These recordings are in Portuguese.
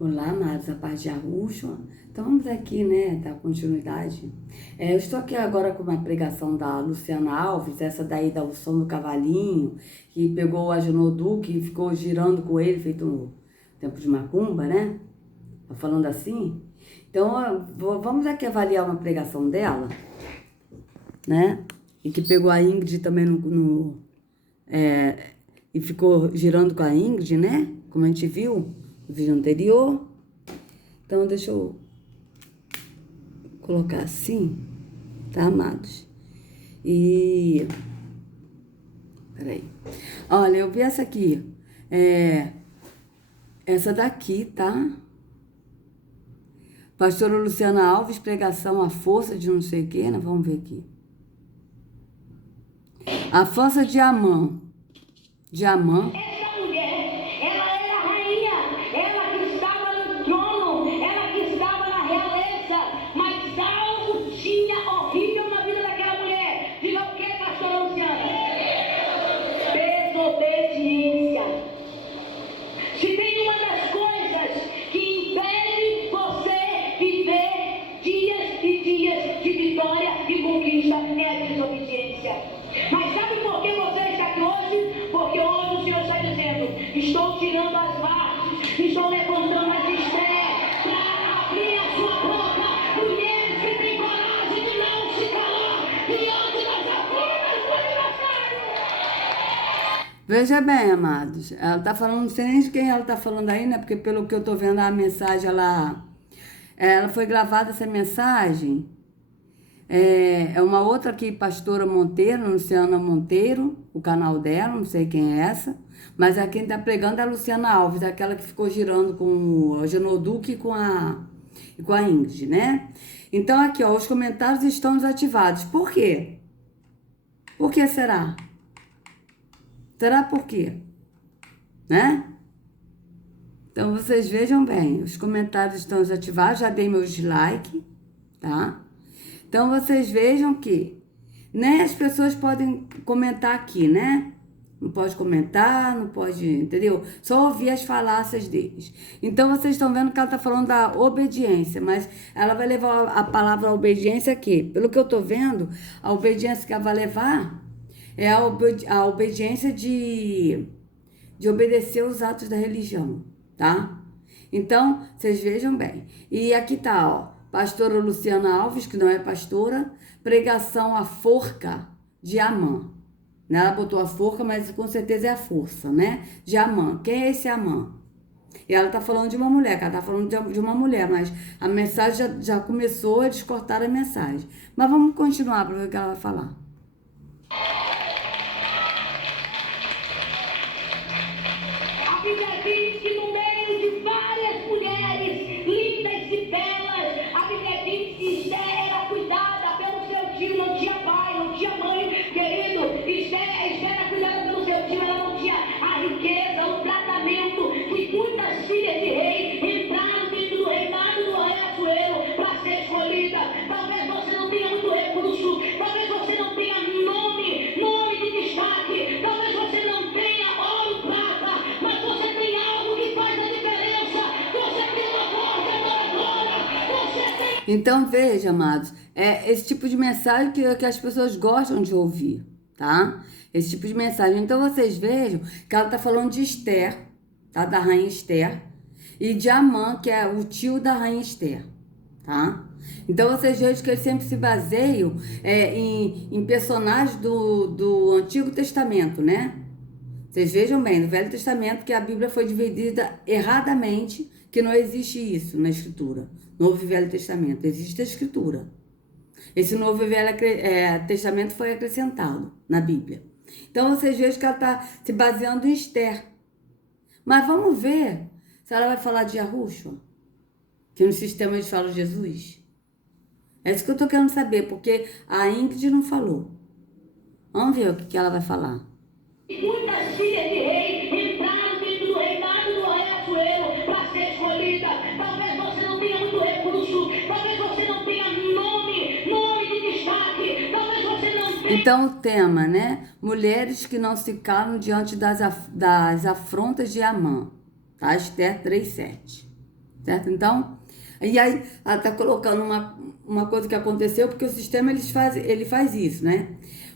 Olá, amados, a paz de Yahushua. Então vamos aqui, né, dar continuidade. Eu estou aqui agora com uma pregação da Luciana Alves, essa daí da unção do cavalinho, que pegou o Agenoduque e ficou girando com ele, feito no tempo de macumba, né? Tá falando assim? Então, vamos aqui avaliar uma pregação dela, né? E que pegou a Ingrid também e ficou girando com a Ingrid, né? Como a gente viu no vídeo anterior. Então, deixa eu colocar assim, tá, amados? Peraí. Olha, eu vi essa aqui. Essa daqui, tá? Pastora Luciana Alves, pregação A Força de não sei o quê, né? Vamos ver aqui. A Força de Amã. Essa mulher, ela era a rainha, ela que estava no trono, ela que estava na realeza, mas algo tinha horrível na vida daquela mulher. Diga o que, pastora Luciana? Desobediência. Se tem uma das coisas que impede você viver dias e dias de vitória e conquista, é a desobediência. Mas sabe por que você está aqui hoje? Porque hoje o Senhor está dizendo: estou tirando as partes, estou levantando as estreias para abrir a sua boca. Mulheres que têm coragem de não se calar diante das aflitas do adversário. Veja bem, amados. Ela tá falando, não sei nem de quem ela tá falando aí, né? Porque pelo que eu tô vendo a mensagem, ela foi gravada essa mensagem. É uma outra aqui, pastora Monteiro, Luciana Monteiro, o canal dela, não sei quem é essa. Mas quem tá pregando é a Luciana Alves, aquela que ficou girando com o Agenoduque e com a Ingrid, né? Então aqui, ó, os comentários estão desativados. Por quê? Por que será? Será por quê? Né? Então vocês vejam bem, os comentários estão desativados, já dei meu dislike, tá? Então vocês vejam que nem as pessoas podem comentar aqui, né? Não pode comentar, não pode, entendeu? Só ouvir as falácias deles. Então vocês estão vendo que ela está falando da obediência, mas ela vai levar a palavra obediência aqui. Pelo que eu estou vendo, a obediência que ela vai levar é a obediência de obedecer os atos da religião, tá? Então, vocês vejam bem. E aqui tá, ó. Pastora Luciana Alves, que não é pastora, pregação A Forca de Amã. Né? Ela botou a forca, mas com certeza é a força, né? De Amã. Quem é esse Amã? E ela tá falando de uma mulher, que ela tá falando de uma mulher, mas a mensagem já começou a descortar a mensagem. Mas vamos continuar para ver o que ela vai falar. A Bíblia diz que no meio de várias mulheres lindas e belas, a Bíblia diz que Esther era cuidada pelo seu tio, não tinha pai, não tinha mãe, querido. Esther era cuidada pelo seu tio, ela não tinha a riqueza, o tratamento que muitas filhas de rei entraram dentro do reinado do rei Assuero para ser escolhida. Talvez você não tenha muito recurso, talvez você não tenha nome de destaque, talvez você não tenha ouro, prata, mas você tem algo que faz a diferença. Você tem uma voz adoradora, você tem. Então, veja, amados, é esse tipo de mensagem que as pessoas gostam de ouvir, tá? Esse tipo de mensagem. Então, vocês vejam que ela tá falando de Esther, tá? Da rainha Esther, e de Amã, que é o tio da rainha Esther, tá? Então, vocês vejam que eles sempre se baseiam em personagens do Antigo Testamento, né? Vocês vejam bem, no Velho Testamento, que a Bíblia foi dividida erradamente, que não existe isso na Escritura. Novo e Velho Testamento, existe a Escritura. Esse Novo e Velho Testamento foi acrescentado na Bíblia. Então, vocês vejam que ela está se baseando em Esther. Mas vamos ver se ela vai falar de Yahushua, que no sistema eles falam Jesus. É isso que eu estou querendo saber, porque a Ingrid não falou. Vamos ver o que ela vai falar. Muitas filhas de rei entraram dentro do reinado do rei Assuero para ser escolhida. Talvez você não tenha muito recurso, talvez você não tenha nome de destaque, talvez você não tenha. Então, o tema, né? Mulheres que não se calam diante das afrontas de Amã. Tá? Esther 3:7. certo? Então, e aí ela está colocando uma coisa que aconteceu, porque o sistema ele faz isso, né?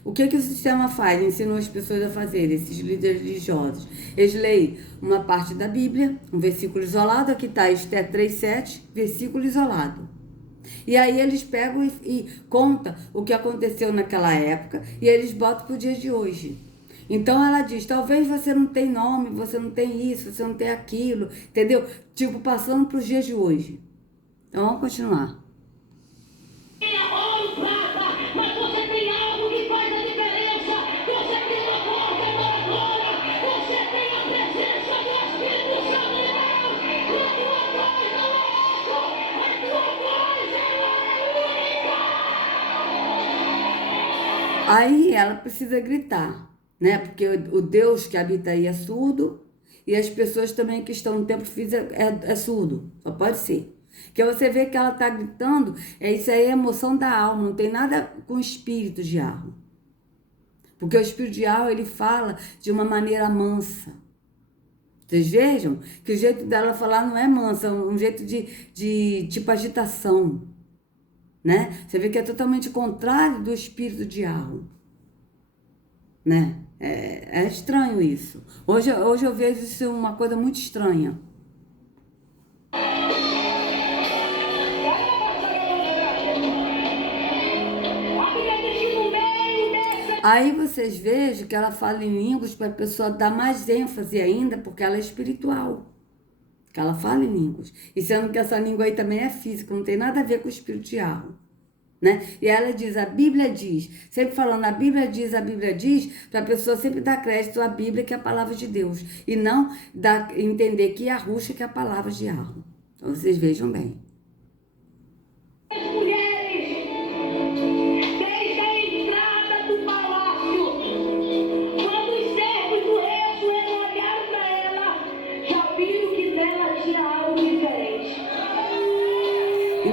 O que o sistema faz? Ensinou as pessoas a fazer, esses líderes religiosos. Eles leem uma parte da Bíblia, um versículo isolado, aqui está Esté 3:7, versículo isolado. E aí eles pegam e contam o que aconteceu naquela época e eles botam para o dia de hoje. Então ela diz, talvez você não tem nome, você não tem isso, você não tem aquilo, entendeu? Tipo, passando para os dias de hoje. Então vamos continuar. Ouro, prata, mas você tem algo que faz a diferença. Você tem uma porta adoradora. Você tem a presença do Espírito Santo de Deus. E a tua voz não é eco. A tua voz é única. Aí ela precisa gritar, né? Porque o Deus que habita aí é surdo e as pessoas também que estão no templo físico é surdo. Só pode ser. Que você vê que ela está gritando, isso aí é emoção da alma, não tem nada com o espírito de Arro. Porque o espírito de Arro, ele fala de uma maneira mansa. Vocês vejam que o jeito dela falar não é mansa, é um jeito de tipo agitação, né? Você vê que é totalmente contrário do espírito de Arro, né? É estranho isso. Hoje eu vejo isso uma coisa muito estranha. Aí vocês vejam que ela fala em línguas para a pessoa dar mais ênfase ainda, porque ela é espiritual. Que ela fala em línguas. E sendo que essa língua aí também é física, não tem nada a ver com o espírito de Arro, né? E ela diz, a Bíblia diz, sempre falando, a Bíblia diz, para a pessoa sempre dar crédito à Bíblia, que é a palavra de Deus. E não entender que a Ruxa que é a palavra de Arro. Então vocês vejam bem.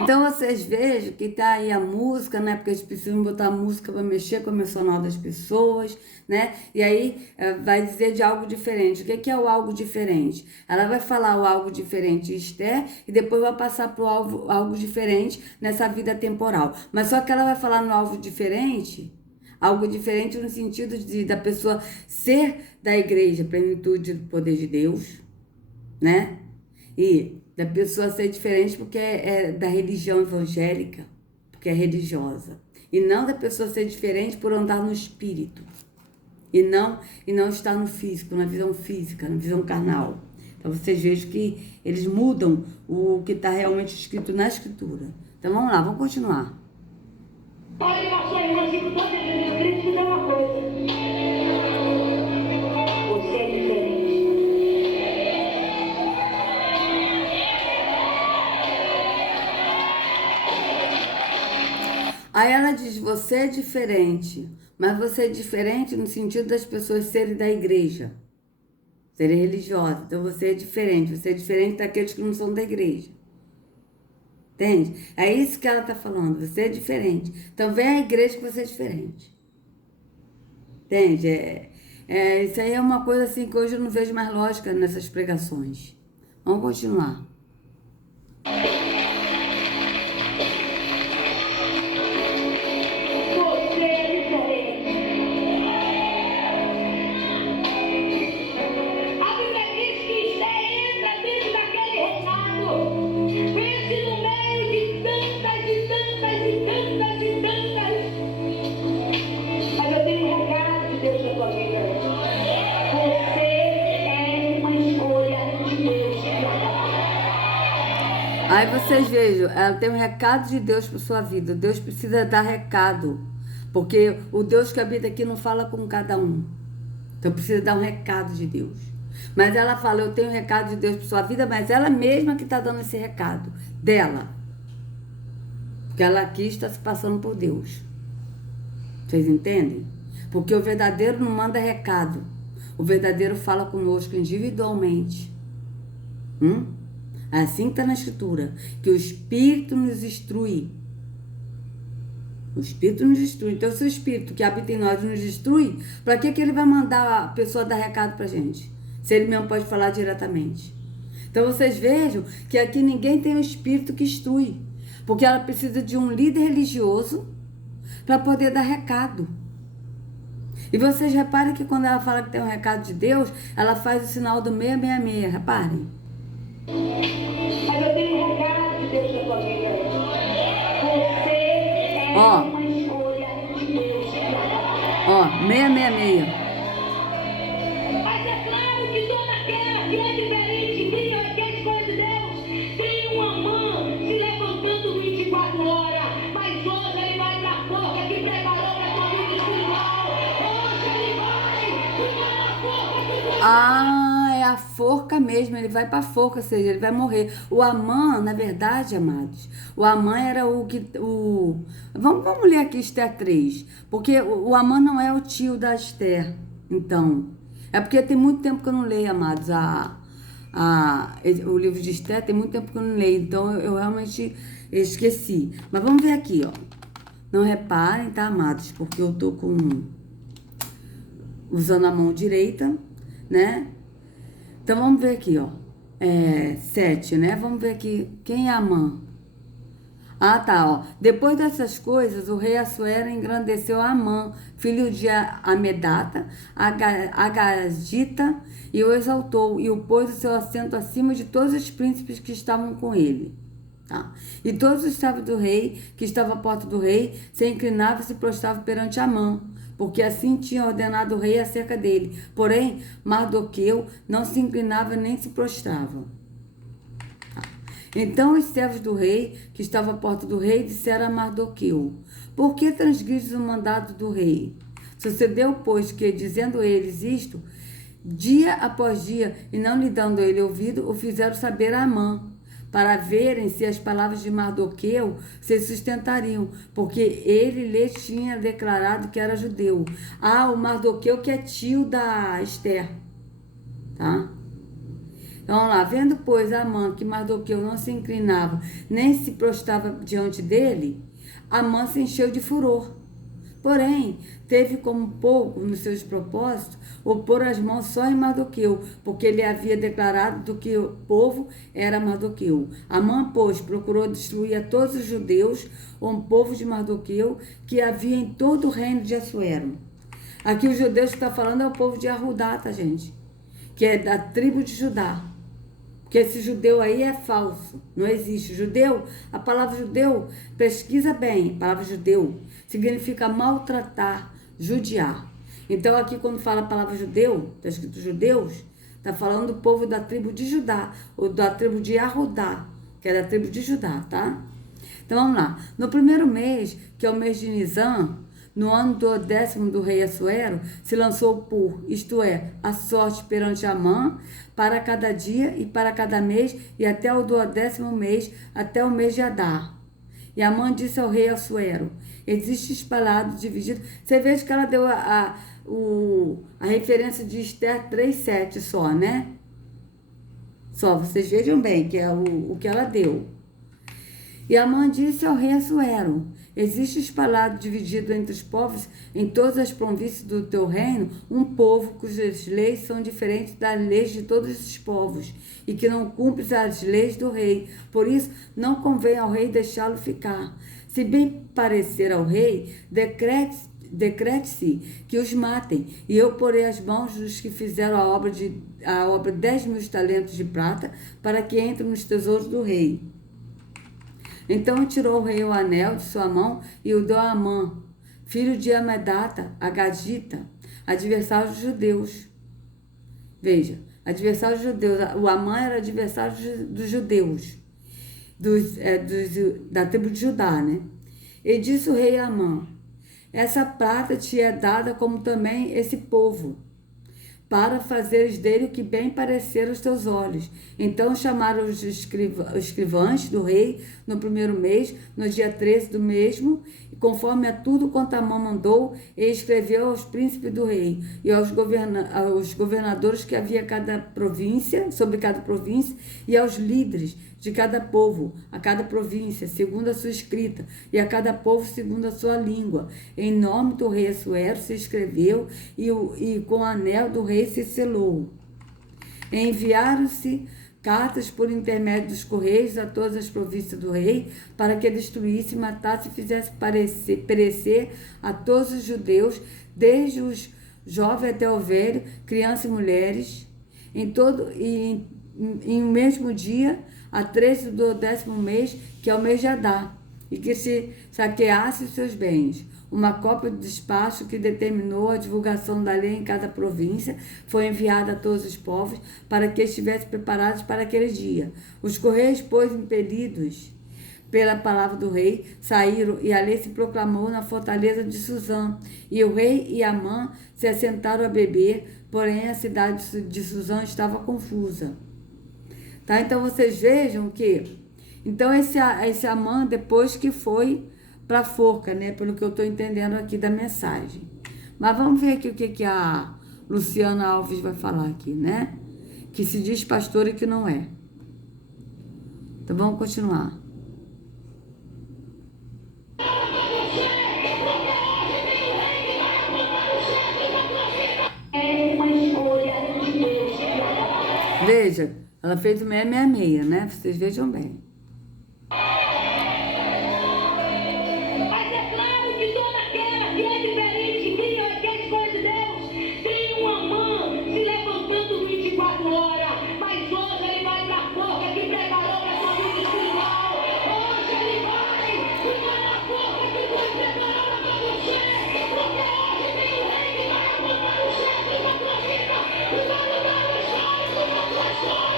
Então vocês vejam que tá aí a música, né? Porque eles precisam botar música para mexer com o emocional das pessoas, né? E aí vai dizer de algo diferente. O que é o algo diferente? Ela vai falar o algo diferente em Esther e depois vai passar para o algo diferente nessa vida temporal. Mas só que ela vai falar no algo diferente no sentido da pessoa ser da igreja, plenitude do poder de Deus, né? E da pessoa ser diferente porque é da religião evangélica, porque é religiosa. E não da pessoa ser diferente por andar no espírito. E não estar no físico, na visão física, na visão carnal. Então vocês vejam que eles mudam o que está realmente escrito na escritura. Então vamos lá, vamos continuar. Olha para sua irmã, assim, com toda a gente, eu queria te dizer uma coisa. Você é diferente. Aí ela diz, você é diferente, mas você é diferente no sentido das pessoas serem da igreja, serem religiosas. Então você é diferente daqueles que não são da igreja. Entende? É isso que ela está falando, você é diferente. Então vem à igreja que você é diferente. Entende? Isso aí é uma coisa assim que hoje eu não vejo mais lógica nessas pregações. Vamos continuar. Aí vocês vejam, ela tem um recado de Deus para sua vida. Deus precisa dar recado, porque o Deus que habita aqui não fala com cada um. Então precisa dar um recado de Deus. Mas ela fala, eu tenho um recado de Deus para sua vida, mas ela mesma que está dando esse recado dela. Porque ela aqui está se passando por Deus. Vocês entendem? Porque o verdadeiro não manda recado. O verdadeiro fala conosco individualmente. Assim está na escritura, que o Espírito nos instrui. O Espírito nos instrui. Então, se o Espírito que habita em nós nos instrui, para que ele vai mandar a pessoa dar recado para a gente? Se ele mesmo pode falar diretamente. Então vocês vejam que aqui ninguém tem o espírito que instrui, porque ela precisa de um líder religioso para poder dar recado. E vocês reparem que quando ela fala que tem um recado de Deus, ela faz o sinal do 666, reparem. Mas eu tenho um recado de Deus na tua vida. Você é uma escolha de Deus. 666. Mas é claro que toda aquela que é diferente, que é escolha de Deus, tem uma mão se levantando 24 horas. Mas hoje ele vai para a forca que preparou para a tua vida espiritual. Hoje ele vai para a forca que É a forca mesmo, ele vai para a forca, ou seja, ele vai morrer. O Amã, na verdade, amados, o Amã era vamos ler aqui Esther 3, porque o Amã não é o tio da Esther, então. É porque tem muito tempo que eu não leio, amados, o livro de Esther, tem muito tempo que eu não leio, então eu realmente esqueci. Mas vamos ver aqui, ó. Não reparem, tá, amados, porque eu tô usando a mão direita, né? Então vamos ver aqui, ó. 7, né? Vamos ver aqui. Quem é Amã? Tá, ó. Depois dessas coisas, o rei Assuero engrandeceu Amã, filho de Amedata, Agagita, e o exaltou, e o pôs o seu assento acima de todos os príncipes que estavam com ele. Tá? E todos os servos do rei, que estavam à porta do rei, se inclinavam e se prostravam perante Amã, porque assim tinha ordenado o rei acerca dele. Porém, Mardoqueu não se inclinava nem se prostrava. Então os servos do rei, que estavam à porta do rei, disseram a Mardoqueu: por que transgrides o mandado do rei? Sucedeu, pois, que, dizendo eles isto, dia após dia, e não lhe dando ele ouvido, o fizeram saber a Amã, para verem se as palavras de Mardoqueu se sustentariam, porque ele lhes tinha declarado que era judeu. O Mardoqueu que é tio da Esther, tá? Então, vamos lá. Vendo, pois, Amã que Mardoqueu não se inclinava, nem se prostrava diante dele, Amã se encheu de furor. Porém, teve como pouco nos seus propósitos o pôr as mãos só em Mardoqueu, porque ele havia declarado do que o povo era Mardoqueu. Amã, pois, procurou destruir a todos os judeus, o povo de Mardoqueu, que havia em todo o reino de Assuero. Aqui os judeus que está falando é o povo de Arrudá, tá, gente? Que é da tribo de Judá. Porque esse judeu aí é falso, não existe. Judeu, a palavra judeu, pesquisa bem, a palavra judeu significa maltratar, judiar. Então aqui quando fala a palavra judeu, está escrito judeus, está falando do povo da tribo de Judá, ou da tribo de Arrudá, que é da tribo de Judá, tá? Então vamos lá. No primeiro mês, que é o mês de Nisan, no ano do 10º do rei Assuero, se lançou isto é, a sorte perante Amã, para cada dia e para cada mês, e até o do 10º mês, até o mês de Adar. E Amã disse ao rei Assuero: existe espalhado, dividido. Você veja que ela deu a referência de Esther 3:7 só, né? Só, vocês vejam bem que é o que ela deu. E Amã disse ao rei Assuero: existe espalhado, dividido entre os povos, em todas as províncias do teu reino, um povo cujas leis são diferentes das leis de todos esses povos, e que não cumpre as leis do rei. Por isso, não convém ao rei deixá-lo ficar. Se bem parecer ao rei, decrete-se que os matem, e eu porei as mãos dos que fizeram a obra 10.000 talentos de prata, para que entrem nos tesouros do rei. Então tirou o rei o anel de sua mão e o deu a Amã, filho de Amedata, Agagita, adversário dos judeus. Veja, adversário dos judeus. O Amã era adversário dos judeus, da tribo de Judá, né? E disse o rei a Amã: essa prata te é dada como também esse povo, para fazeres dele o que bem parecer aos teus olhos. Então chamaram os escrivães do rei no primeiro mês, no dia 13 do mesmo, e conforme a tudo quanto Amã mandou, ele escreveu aos príncipes do rei e aos governadores que havia sobre cada província, e aos líderes de cada povo, a cada província, segundo a sua escrita, e a cada povo segundo a sua língua. Em nome do rei Assuero se escreveu, e com o anel do rei se selou. Enviaram-se cartas por intermédio dos correios a todas as províncias do rei, para que destruísse, matasse e fizesse perecer a todos os judeus, desde os jovens até o velho, crianças e mulheres, em um mesmo dia, a 13 do 10º mês, que é o mês de Adar, e que se saqueasse os seus bens. Uma cópia do despacho que determinou a divulgação da lei em cada província foi enviada a todos os povos para que estivessem preparados para aquele dia. Os correios, pois, impelidos pela palavra do rei, saíram e a lei se proclamou na fortaleza de Suzã. E o rei e Amã se assentaram a beber, porém a cidade de Suzã estava confusa. Tá? Então vocês vejam que então esse Amã, depois que foi para a forca, né? Pelo que eu estou entendendo aqui da mensagem. Mas vamos ver aqui o que a Luciana Alves vai falar aqui, né? Que se diz pastora e que não é. Então vamos continuar. É uma escolha de Deus. Veja, ela fez o 666, né? Vocês vejam bem. Mas é claro que toda aquela que é diferente, cria a escolha de Deus, tem um Amã se levantando 24 horas. Mas hoje ele vai para a forca que preparou para a sua vida espiritual. Hoje ele vai na forca que Deus preparou para você. Porque hoje tem o rei que vai acordar o chefe da tua vida. E vai mudar a história da tua história.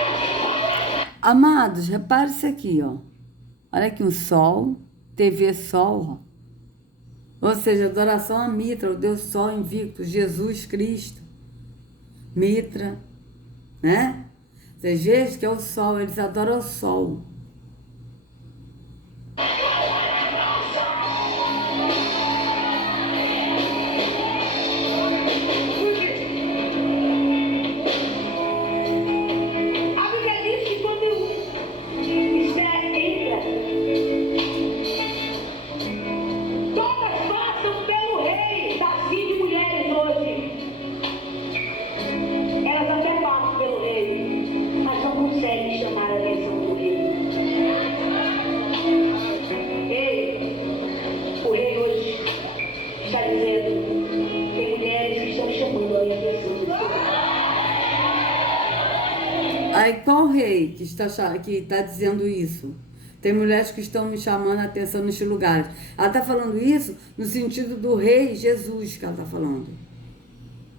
Amados, repare isso aqui, ó. Olha aqui um sol, TV Sol, ó. Ou seja, adoração a Mitra, o Deus Sol invicto, Jesus Cristo. Mitra, né? Vocês vejam que é o sol, eles adoram o sol. A Bíblia diz que quando Esther entra, todas passam pelo rei das 5 mulheres hoje. Elas até passam pelo rei, mas não conseguem chamar a atenção do rei. Ei, o rei hoje está dizendo, tem mulheres que estão chamando a minha atenção. Aí qual rei que está dizendo isso? Tem mulheres que estão me chamando a atenção neste lugar. Ela está falando isso no sentido do rei Jesus que ela está falando.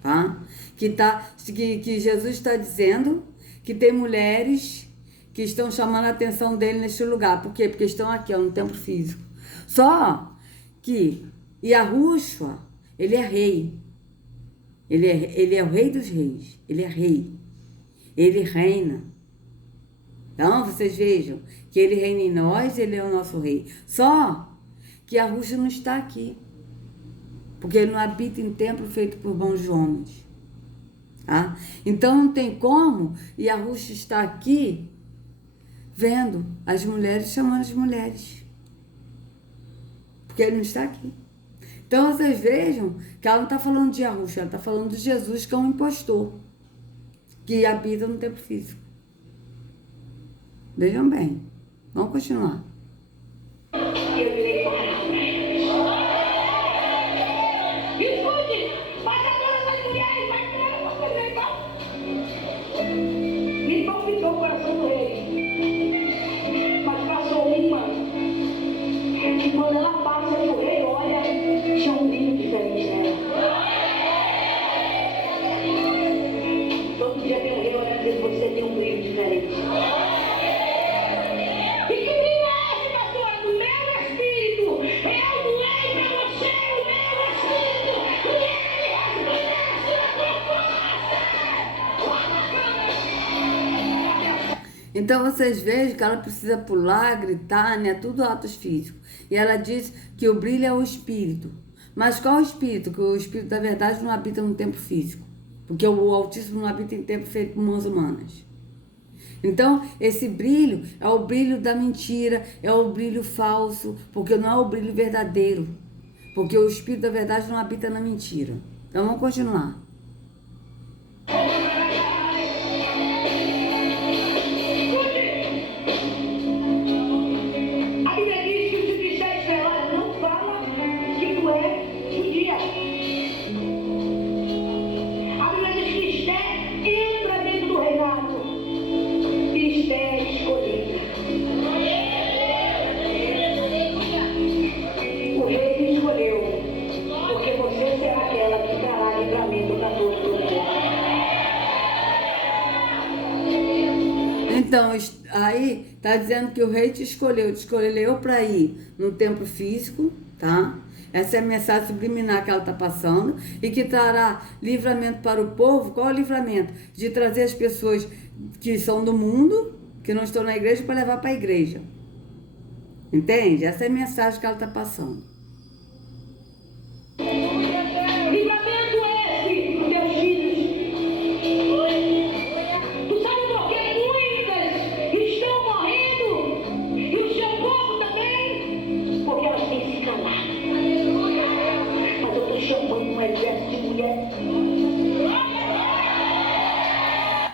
Tá? Que Jesus está dizendo que tem mulheres que estão chamando a atenção dele neste lugar. Por quê? Porque estão aqui, ó, no templo físico. Só que Yahushua, ele é rei. Ele é o rei dos reis. Ele é rei. Ele reina. Então, vocês vejam que ele reina em nós, ele é o nosso rei. Só que Yahushua não está aqui. Porque ele não habita em templo feito por mãos de homens. Tá? Então, não tem como Yahushua estar aqui vendo as mulheres chamando as mulheres. Porque ele não está aqui. Então, vocês vejam que ela não está falando de Yahushua, ela está falando de Jesus, que é um impostor, que habita no templo físico. Vejam bem. Vamos continuar. Escute, mas agora as mulheres, vai tirar você do igual. E palpitou o coração do rei. Mas passou uma. E quando ela passa pro rei, olha, tinha um brilho diferente nela. Todo dia tem um rei olhando e dizendo, você tem um brilho diferente. E que brilho é esse, pastor? Do meu espírito. Eu doei pra você o meu espírito. E ele resplandece na tua face. Então, vocês vejam que ela precisa pular, gritar, né? Tudo atos físicos. E ela diz que o brilho é o espírito. Mas qual o espírito? Que o espírito da verdade não habita no tempo físico. Porque o Altíssimo não habita em tempo feito por mãos humanas. Então, esse brilho é o brilho da mentira, é o brilho falso, porque não é o brilho verdadeiro. Porque o Espírito da verdade não habita na mentira. Então, vamos continuar. Então, aí está dizendo que o rei te escolheu para ir no templo físico, tá? Essa é a mensagem subliminar que ela está passando e que trará livramento para o povo. Qual é o livramento? De trazer as pessoas que são do mundo, que não estão na igreja, para levar para a igreja. Entende? Essa é a mensagem que ela está passando. Livramento esse, meus filhos. Tu sabe por que muitas estão morrendo? E o seu povo também? Porque elas têm que se calar. Mas eu estou chamando um exército de mulheres.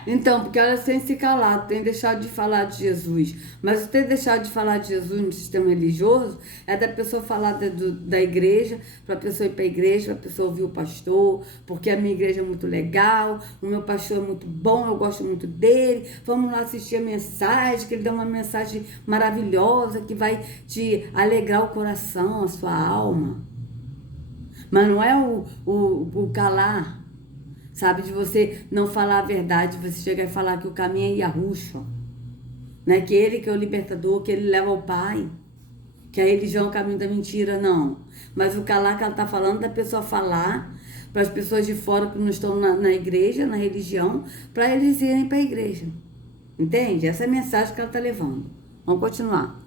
Então, porque elas têm se calado, têm deixado de falar de Jesus. Mas ter deixado de falar de Jesus no sistema religioso é da pessoa falar da igreja, para a pessoa ir para a igreja, para a pessoa ouvir o pastor, porque a minha igreja é muito legal, o meu pastor é muito bom, eu gosto muito dele, vamos lá assistir a mensagem, que ele dá uma mensagem maravilhosa, que vai te alegrar o coração, a sua alma. Mas não é o calar. Sabe, de você não falar a verdade, você chegar e falar que o caminho é Yahushua, né? Que ele que é o libertador, que ele leva ao Pai, que a religião é o caminho da mentira, não. Mas o calar que ela está falando da pessoa falar para as pessoas de fora que não estão na igreja, na religião, para eles irem para a igreja. Entende? Essa é a mensagem que ela está levando. Vamos continuar.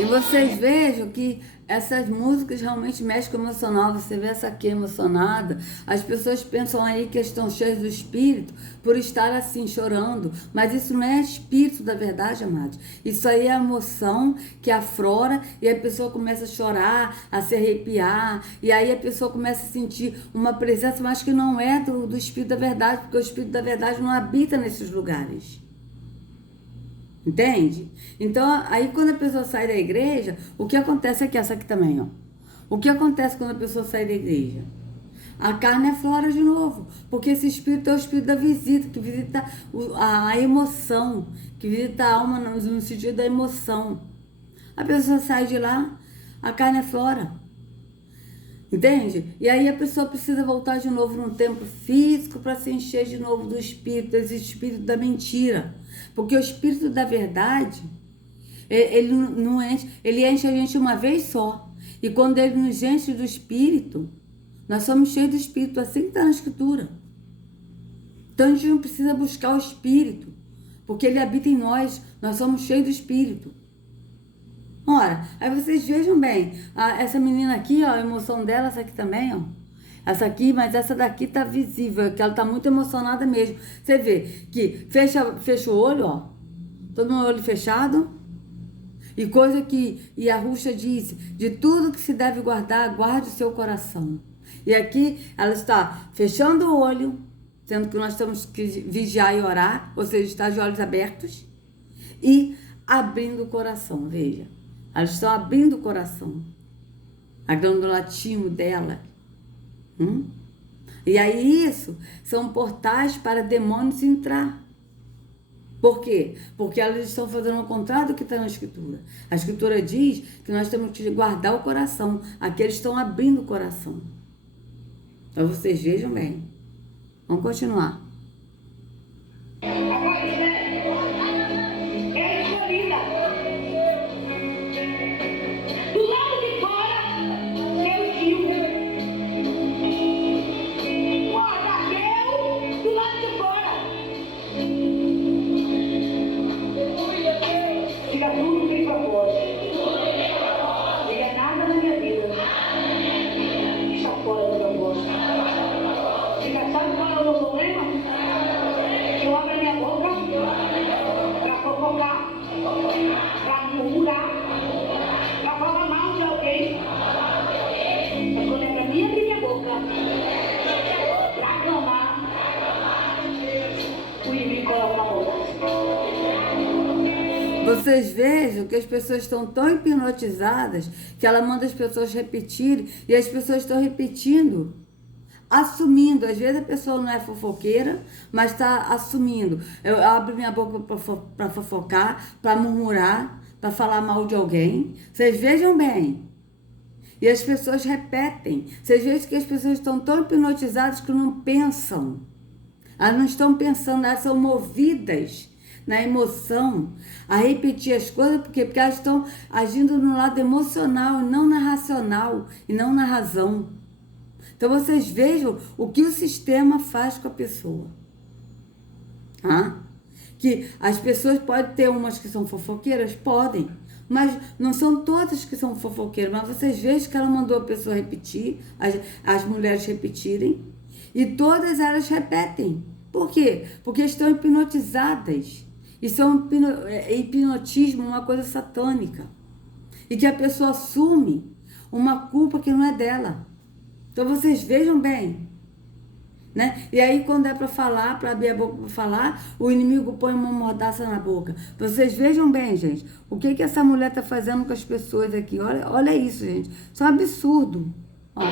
E vocês vejam que essas músicas realmente mexem com o emocional. Você vê essa aqui emocionada, as pessoas pensam aí que estão cheias do espírito por estar assim chorando, mas isso não é espírito da verdade, amados. Isso aí é emoção que aflora e a pessoa começa a chorar, a se arrepiar, e aí a pessoa começa a sentir uma presença, mas que não é do espírito da verdade, porque o espírito da verdade não habita nesses lugares. Entende? Então, aí quando a pessoa sai da igreja, o que acontece é que essa aqui também, ó. O que acontece quando a pessoa sai da igreja? A carne aflora de novo, porque esse espírito é o espírito da visita, que visita a emoção, que visita a alma no sentido da emoção. A pessoa sai de lá, a carne aflora. Entende? E aí a pessoa precisa voltar de novo num templo físico para se encher de novo do espírito, desse espírito da mentira. Porque o espírito da verdade, ele não enche, ele enche a gente uma vez só. E quando ele nos enche do espírito, nós somos cheios do espírito, assim que está na escritura. Então a gente não precisa buscar o espírito, porque ele habita em nós, nós somos cheios do espírito. Ora, aí vocês vejam bem, essa menina aqui, ó, a emoção dela, essa aqui também, ó. Essa aqui, mas essa daqui tá visível, que ela tá muito emocionada mesmo. Você vê que fecha o olho, ó. Todo mundo olho fechado. E coisa que Yahushua disse, de tudo que se deve guardar, guarde o seu coração. E aqui ela está fechando o olho, sendo que nós temos que vigiar e orar, ou seja, estar de olhos abertos, e abrindo o coração, veja. Elas estão abrindo o coração. A glândula timo dela. E aí isso são portais para demônios entrar. Por quê? Porque elas estão fazendo o contrário do que está na escritura. A escritura diz que nós temos que guardar o coração. Aqui eles estão abrindo o coração. Então vocês vejam bem. Vamos continuar. Sabe qual é o meu problema? Eu abro a minha boca Vocês vejam que as pessoas estão tão hipnotizadas que ela manda as pessoas repetirem e as pessoas estão repetindo, assumindo. Às vezes a pessoa não é fofoqueira, mas está assumindo. Eu abro minha boca para fofocar, para murmurar, para falar mal de alguém. Vocês vejam bem. E as pessoas repetem. Vocês vejam que as pessoas estão tão hipnotizadas que não pensam. Elas não estão pensando, elas são movidas na emoção, a repetir as coisas, porque elas estão agindo no lado emocional, e não na racional, e não na razão. Então vocês vejam o que o sistema faz com a pessoa. Que as pessoas podem ter umas que são fofoqueiras? Podem. Mas não são todas que são fofoqueiras. Mas vocês vejam que ela mandou a pessoa repetir, as mulheres repetirem. E todas elas repetem. Por quê? Porque estão hipnotizadas. Isso é um hipnotismo, uma coisa satânica. E que a pessoa assume uma culpa que não é dela. Então vocês vejam bem. Né? E aí quando é para falar, para abrir a boca para falar, o inimigo põe uma mordaça na boca. Vocês vejam bem, gente, o que essa mulher está fazendo com as pessoas aqui. Olha isso, gente. Isso é um absurdo. Ó.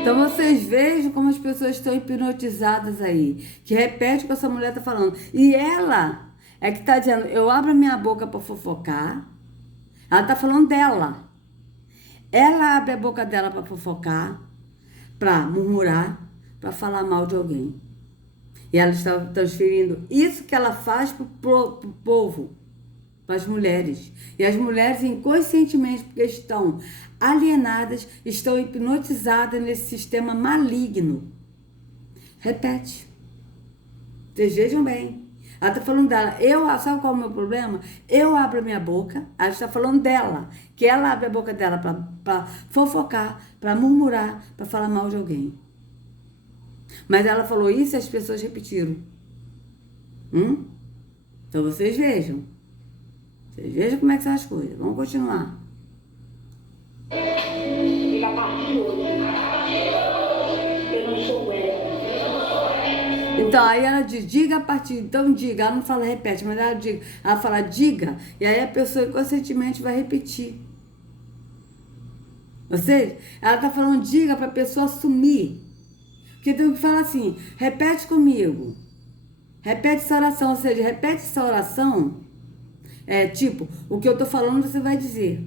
Então vocês vejam como as pessoas estão hipnotizadas aí, que repete o que essa mulher está falando. E ela é que está dizendo, eu abro a minha boca para fofocar. Ela está falando dela. Ela abre a boca dela para fofocar, para murmurar, para falar mal de alguém. E ela está transferindo isso que ela faz para o povo, para as mulheres. E as mulheres inconscientemente, porque estão alienadas, estão hipnotizadas nesse sistema maligno. Repete. Vocês vejam bem. Ela está falando dela. Sabe qual é o meu problema? Eu abro a minha boca. Ela está falando dela. Que ela abre a boca dela para fofocar, para murmurar, para falar mal de alguém. Mas ela falou isso e as pessoas repetiram. Então vocês vejam. Vocês vejam como é que são as coisas. Vamos continuar. E a partir de hoje, eu não sou ela. Então, aí ela diz, diga a partir. Então, diga. Ela não fala repete, mas ela fala diga. E aí a pessoa inconscientemente vai repetir. Ela está falando diga para a pessoa assumir. Porque tem que falar assim, repete comigo. Repete essa oração. Ou seja, repete essa oração. Tipo, o que eu estou falando você vai dizer.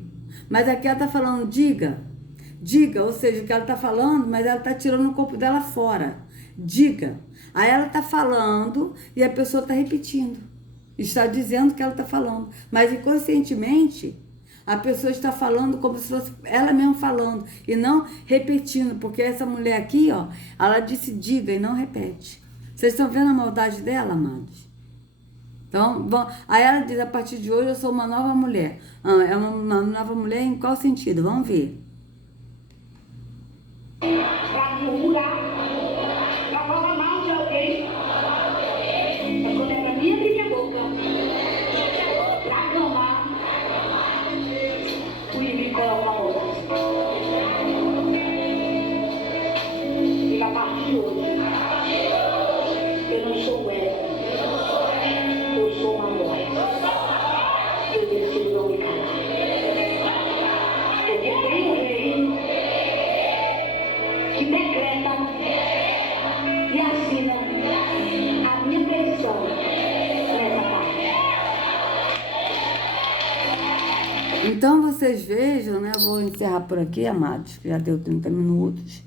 Mas aqui ela está falando diga. Diga, ou seja, o que ela está falando, mas ela está tirando o corpo dela fora. Diga. Aí ela está falando e a pessoa está repetindo. Está dizendo o que ela está falando. Mas inconscientemente, a pessoa está falando como se fosse ela mesma falando. E não repetindo. Porque essa mulher aqui, ó, ela disse diga e não repete. Vocês estão vendo a maldade dela, amados? Então, aí ela diz, a partir de hoje eu sou uma nova mulher. É uma nova mulher em qual sentido? Vamos ver. Para murmurar, para falar mal de alguém. Mas quando é para mim abrir minha boca, para clamar, o inimigo coloca uma outra. E a partir de hoje, eu não sou ela. Eu sou uma mulher. Eu decido não me calar. Eu tenho Então vocês vejam, né? Eu vou encerrar por aqui, amados, que já deu 30 minutos.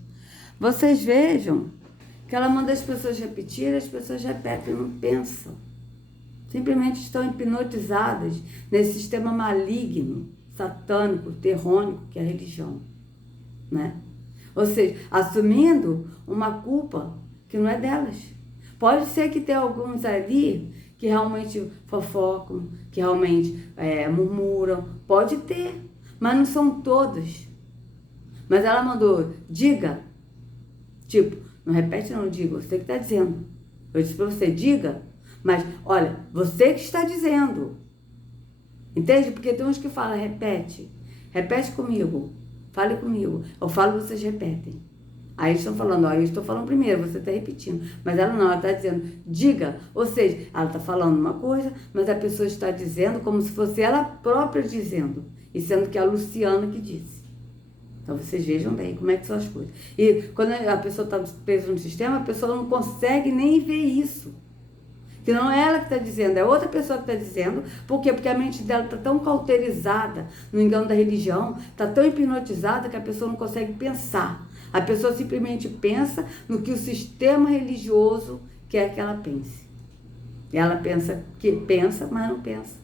Vocês vejam que ela manda as pessoas repetir, as pessoas repetem, não pensam. Simplesmente estão hipnotizadas nesse sistema maligno, satânico, terrônico, que é a religião, né? Ou seja, assumindo uma culpa que não é delas. Pode ser que tenha alguns ali que realmente fofocam, que realmente murmuram, pode ter, mas não são todos. Mas ela mandou, diga, tipo, não repete não, diga, você que está dizendo. Eu disse para você, diga, mas olha, você que está dizendo. Entende? Porque tem uns que falam, repete comigo, fale comigo. Eu falo, vocês repetem. Aí eles estão falando, ó, eu estou falando primeiro, você está repetindo. Mas ela não, ela está dizendo, diga. Ou seja, ela está falando uma coisa, mas a pessoa está dizendo como se fosse ela própria dizendo. E sendo que é a Luciana que disse. Então vocês vejam bem como é que são as coisas. E quando a pessoa está presa no sistema, a pessoa não consegue nem ver isso. Que não é ela que está dizendo, é outra pessoa que está dizendo. Por quê? Porque a mente dela está tão cauterizada no engano da religião, está tão hipnotizada que a pessoa não consegue pensar. A pessoa simplesmente pensa no que o sistema religioso quer que ela pense. E ela pensa que pensa, mas não pensa.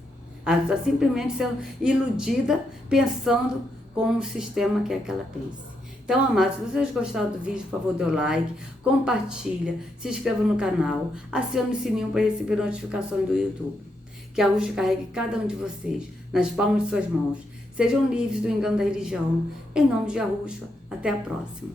Ela está simplesmente sendo iludida, pensando como o sistema quer que ela pense. Então, amados, se vocês gostaram do vídeo, por favor, dê o like, compartilha, se inscreva no canal, acione o sininho para receber notificações do YouTube. Que a Arusha carregue cada um de vocês nas palmas de suas mãos. Sejam livres do engano da religião. Em nome de Arusha, até a próxima.